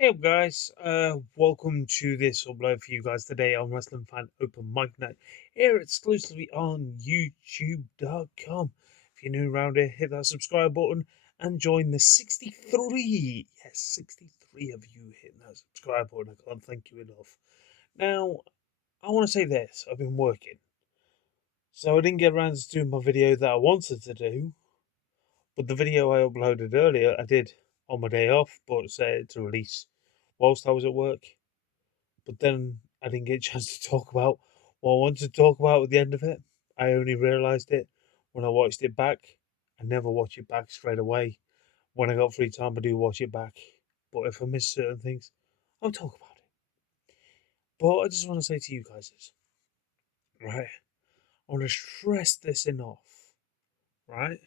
Hey up guys, welcome to this upload for you guys today on Wrestling Fan Open Mic Night here exclusively on YouTube.com. If you're new around here, hit that subscribe button and join the 63. Yes, 63 of you hitting that subscribe button. I can't thank you enough. Now, I want to say this, I've been working. So I didn't get around to doing my video that I wanted to do, but the video I uploaded earlier I did on my day off, but set to release whilst I was at work. But then I didn't get a chance to talk about what I wanted to talk about at the end of it. I only realised it when I watched it back. I never watch it back straight away. When I got free time, I do watch it back. But if I miss certain things, I'll talk about it. But I just want to say to you guys this, right? I want to stress this enough, right?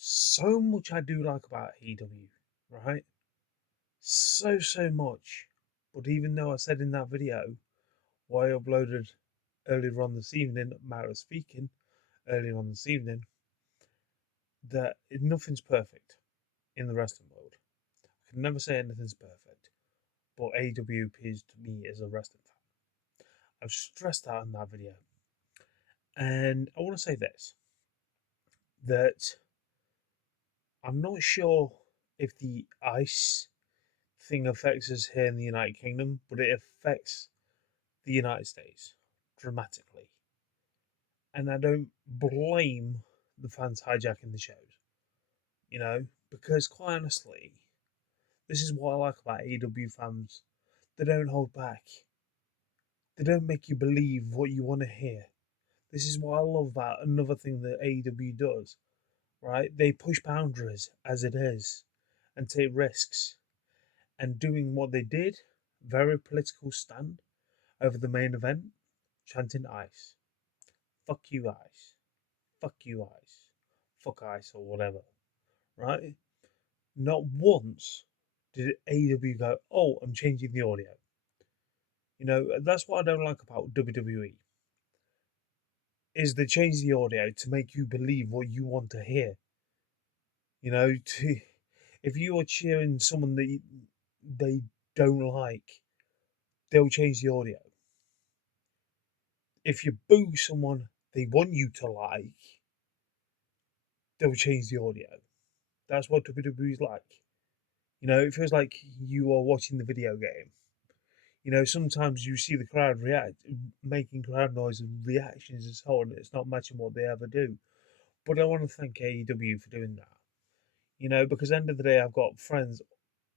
So much I do like about AEW, right? So much. But even though I said in that video, what I uploaded earlier on this evening, matter of speaking, earlier on this evening, that nothing's perfect in the wrestling world. I can never say anything's perfect, but AEW appears to me as a wrestling fan. I've stressed that in that video. And I want to say this, that I'm not sure if the ice thing affects us here in the United Kingdom, but it affects the United States dramatically. And I don't blame the fans hijacking the shows, because quite honestly, this is what I like about AEW fans. They don't hold back. They don't make you believe what you want to hear. This is what I love about another thing that AEW does, right? They push boundaries as it is and take risks. And doing what they did, very political stand over the main event, chanting ice. Fuck you, ice. Fuck you, ice. Fuck ice or whatever, right? Not once did AEW go, oh, I'm changing the audio. That's what I don't like about WWE is they change the audio to make you believe what you want to hear. If you are cheering someone that they don't like, they'll change the audio. If you boo someone they want you to like, they'll change the audio. That's what WWE is like. It feels like you are watching the video game. Sometimes you see the crowd react, making crowd noise and reactions and so on. It's not matching what they ever do. But I want to thank AEW for doing that. Because at the end of the day, I've got friends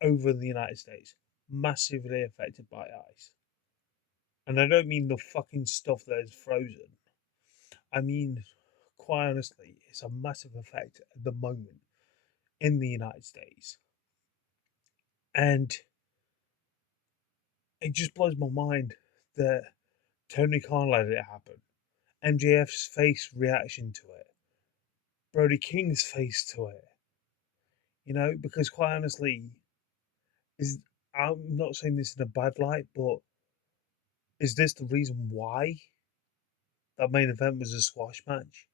over in the United States massively affected by ice. And I don't mean the fucking stuff that is frozen. I mean, quite honestly, it's a massive effect at the moment in the United States. And it just blows my mind that Tony Khan let it happen. MJF's face reaction to it. Brody King's face to it. Because quite honestly, is I'm not saying this in a bad light, but is this the reason why that main event was a squash match?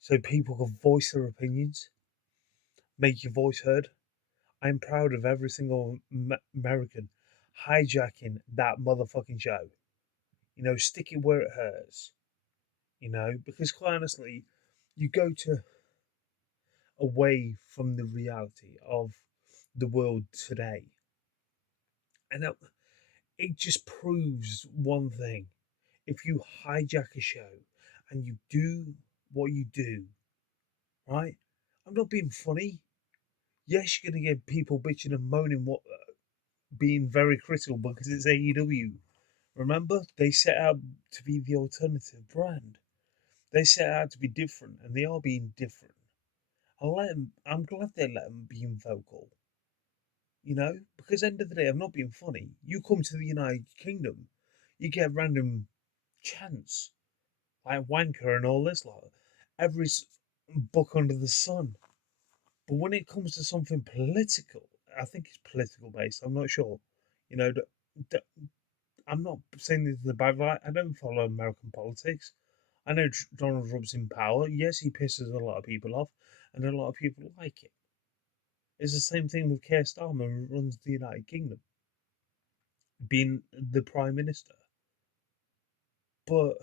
So people could voice their opinions, make your voice heard. I'm proud of every single American hijacking that motherfucking show. Stick it where it hurts. Because quite honestly, you go to away from the reality of the world today. And it just proves one thing. If you hijack a show and you do what you do, right? I'm not being funny. Yes, you're going to get people bitching and moaning, being very critical because it's AEW. Remember, they set out to be the alternative brand. They set out to be different, and they are being different. I'm glad they let them be vocal. Because end of the day, I'm not being funny. You come to the United Kingdom, you get random chants like wanker and all this lot. Every book under the sun. But when it comes to something political, I think it's political based. I'm not sure. You know, I'm not saying this in a bad light. I don't follow American politics. I know Donald Trump's in power. Yes, he pisses a lot of people off, and a lot of people like it. It's the same thing with Keir Starmer, who runs the United Kingdom, being the Prime Minister. But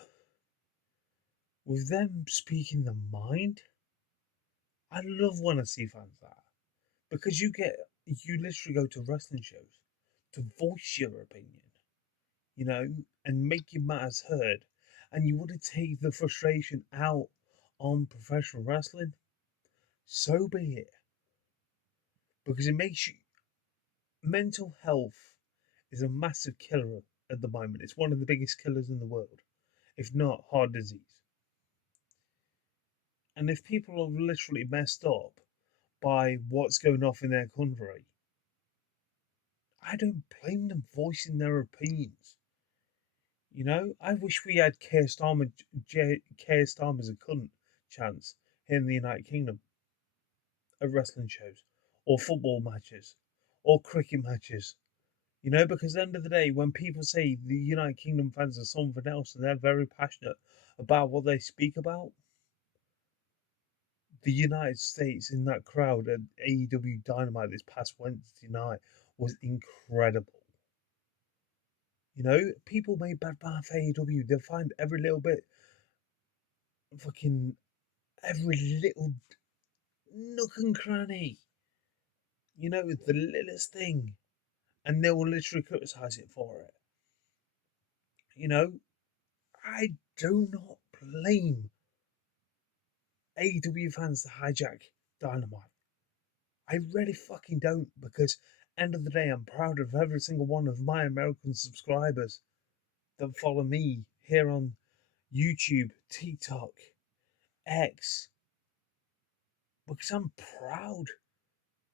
with them speaking their mind, I love when I see fans that. Because you literally go to wrestling shows to voice your opinion, and make your matters heard. And you want to take the frustration out on professional wrestling, so be it. Because it makes you mental health is a massive killer at the moment. It's one of the biggest killers in the world, if not heart disease. And if people are literally messed up by what's going off in their country, I don't blame them voicing their opinions. I wish we had Keir Starmer's a cunt chance here in the United Kingdom at wrestling shows, or football matches, or cricket matches. Because at the end of the day, when people say the United Kingdom fans are something else and they're very passionate about what they speak about, the United States in that crowd at AEW Dynamite this past Wednesday night was incredible. People may badmouth AEW. They'll find every little bit, fucking every little nook and cranny, the littlest thing, and they will literally criticize it for it. I do not blame AEW fans to hijack Dynamite. I really fucking don't, because end of the day, I'm proud of every single one of my American subscribers that follow me here on YouTube, TikTok, X, because I'm proud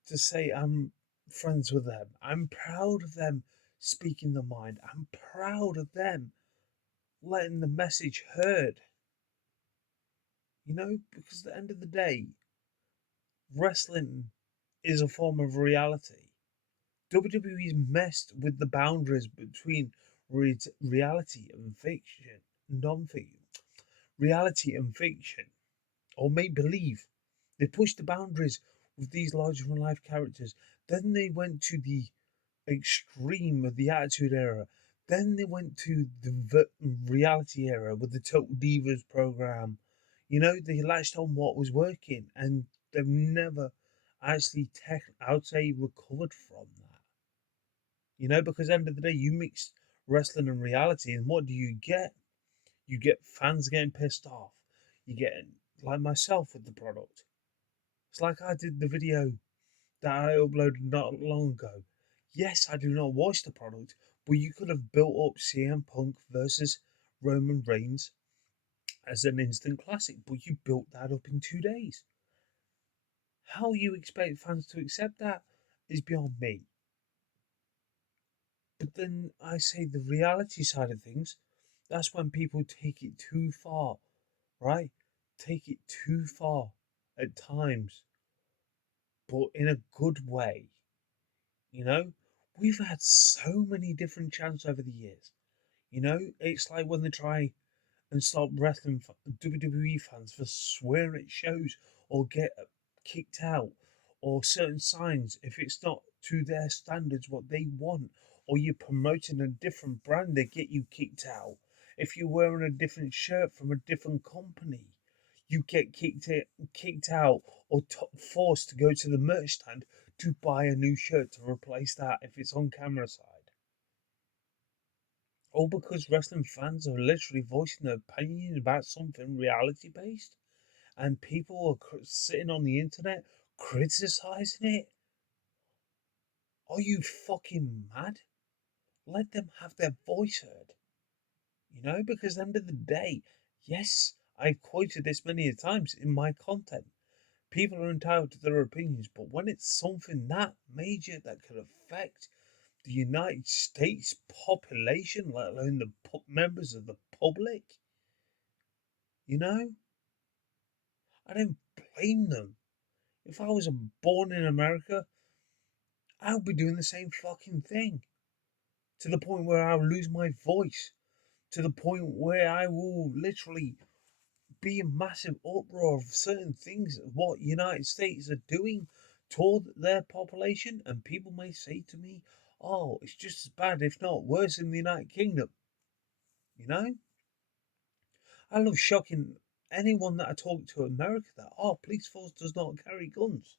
to say I'm friends with them. I'm proud of them speaking their mind. I'm proud of them letting the message heard. Because at the end of the day, wrestling is a form of reality. WWE's messed with the boundaries between reality and fiction, non-fiction, reality and fiction, or make believe. They pushed the boundaries with these larger than life characters. Then they went to the extreme of the Attitude Era. Then they went to the reality era with the Total Divas program. They latched on what was working, and they've never actually, I would say, recovered from that. Because at the end of the day, you mix wrestling and reality, and what do you get? You get fans getting pissed off. You get, like myself with the product. It's like I did the video that I uploaded not long ago. Yes, I do not watch the product, but you could have built up CM Punk versus Roman Reigns as an instant classic, but you built that up in 2 days. How you expect fans to accept that is beyond me. But then I say the reality side of things, that's when people take it too far, right? Take it too far at times, but in a good way. You know, we've had so many different chants over the years. It's like when they try and stop wrestling WWE fans for swearing at shows or get kicked out, or certain signs if it's not to their standards what they want, or you're promoting a different brand, they get you kicked out. If you're wearing a different shirt from a different company, you get kicked out, or forced to go to the merch stand to buy a new shirt to replace that if it's on camera side. All because wrestling fans are literally voicing their opinion about something reality based, and people are sitting on the internet criticizing it. Are you fucking mad? Let them have their voice heard. Because at the end of the day, yes, I've quoted this many times in my content. People are entitled to their opinions, but when it's something that major that could affect the United States population, let alone the members of the public, you know, I don't blame them. If I was born in America, I would be doing the same fucking thing. To the point where I'll lose my voice. To the point where I will literally be in massive uproar of certain things what United States are doing toward their population, and people may say to me, "Oh, it's just as bad, if not worse, in the United Kingdom." You know, I love shocking anyone that I talk to in America that police force does not carry guns.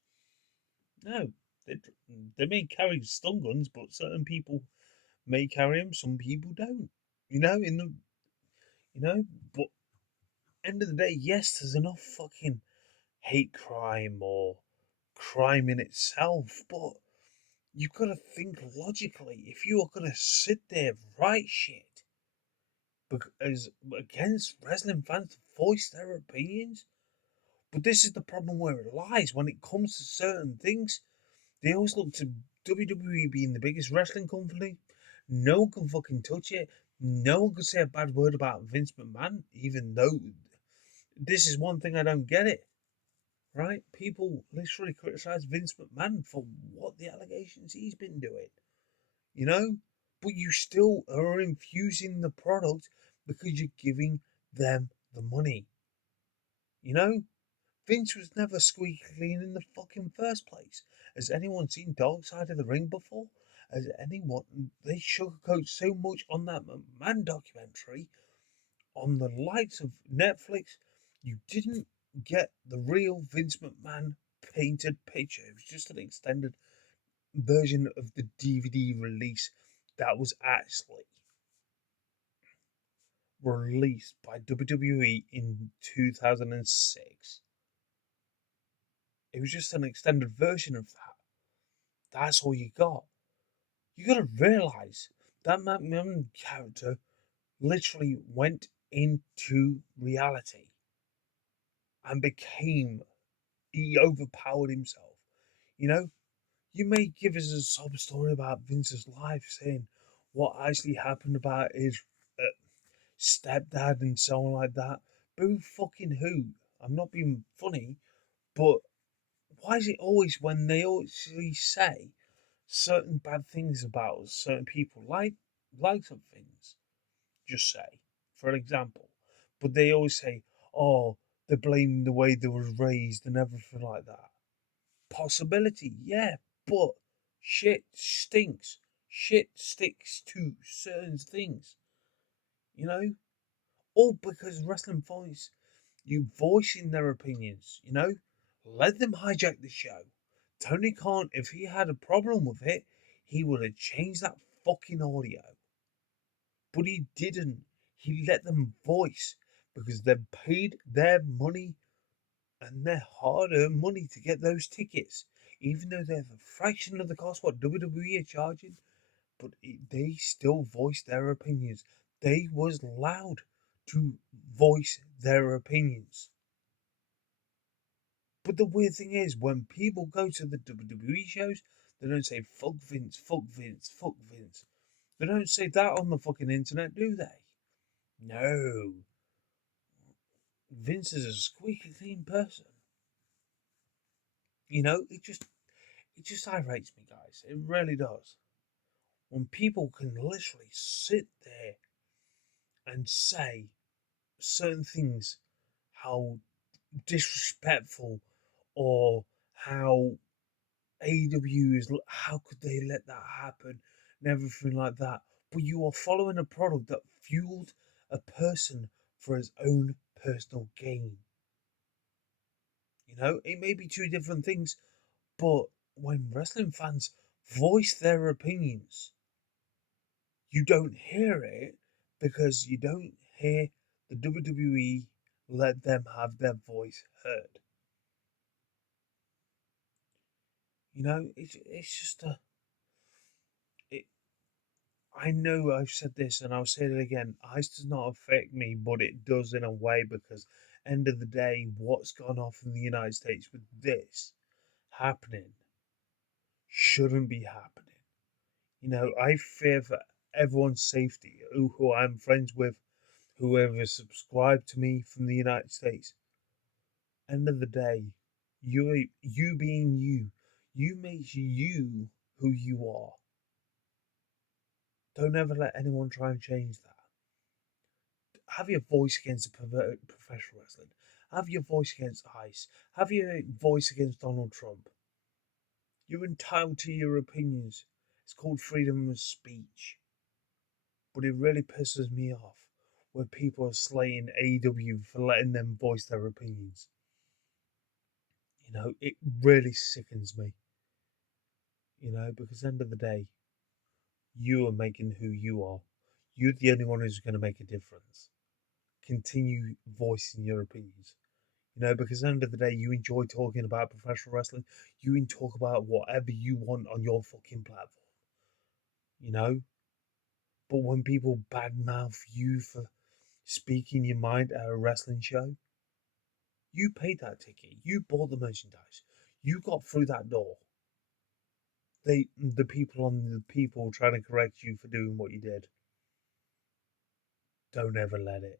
No, they, they may carry stun guns, but certain people may carry them. Some people don't. You know, you know, but end of the day, yes, there's enough fucking hate crime or crime in itself, but you've got to think logically. If you are going to sit there write shit because against wrestling fans to voice their opinions, but this is the problem where it lies when it comes to certain things. They always look to WWE being the biggest wrestling company. No one can fucking touch it. No one can say a bad word about Vince McMahon, even though this is one thing I don't get it. Right? People literally criticize Vince McMahon for what the allegations he's been doing. You know? But you still are infusing the product because you're giving them the money. You know? Vince was never squeaky clean in the fucking first place. Has anyone seen Dark Side of the Ring before? Has anyone? They sugarcoat so much on that McMahon documentary on the likes of Netflix. You didn't get the real Vince McMahon painted picture. It was just an extended version of the DVD release that was actually released by WWE in 2006. It was just an extended version of that. That's all you got. You got to realize that McMahon character literally went into reality and became, he overpowered himself. You know, you may give us a sob story about Vince's life, saying what actually happened about his uh, stepdad and so on like that. Boo fucking who? I'm not being funny, but why is it always when they actually say certain bad things about certain people, like some things, just say, for an example, but they always say, oh, they're blaming the way they was raised and everything like that. Possibility, yeah, but shit stinks. Shit sticks to certain things, you know? All because wrestling fans, you voicing their opinions, you know? Let them hijack the show. Tony Khan, if he had a problem with it, he would have changed that fucking audio. But he didn't. He let them voice because they paid their money and their hard earned money to get those tickets. Even though they're a fraction of the cost what WWE are charging, but they still voiced their opinions. They was allowed to voice their opinions. But the weird thing is, when people go to the WWE shows, they don't say fuck Vince, fuck Vince, fuck Vince. They don't say that on the fucking internet, do they? No. Vince is a squeaky clean person. You know, it just irritates me, guys. It really does. When people can literally sit there and say certain things, how disrespectful or how AEW is, how could they let that happen and everything like that. But you are following a product that fueled a person for his own personal gain. You know, it may be two different things, but when wrestling fans voice their opinions, you don't hear it because you don't hear the WWE let them have their voice heard. You know, it's just a. It, I know I've said this and I'll say it again. Ice does not affect me, but it does in a way because, end of the day, what's gone off in the United States with this happening shouldn't be happening. You know, I fear for everyone's safety, who I'm friends with, whoever subscribed to me from the United States. End of the day, you being you makes you who you are. Don't ever let anyone try and change that. Have your voice against professional wrestling. Have your voice against Ice. Have your voice against Donald Trump. You're entitled to your opinions. It's called freedom of speech. But it really pisses me off where people are slaying AEW for letting them voice their opinions. You know, it really sickens me. You know, because at the end of the day, you are making who you are. You're the only one who's going to make a difference. Continue voicing your opinions. You know, because at the end of the day, you enjoy talking about professional wrestling. You can talk about whatever you want on your fucking platform. You know? But when people badmouth you for speaking your mind at a wrestling show, you paid that ticket. You bought the merchandise. You got through that door. The people trying to correct you for doing what you did. Don't ever let it.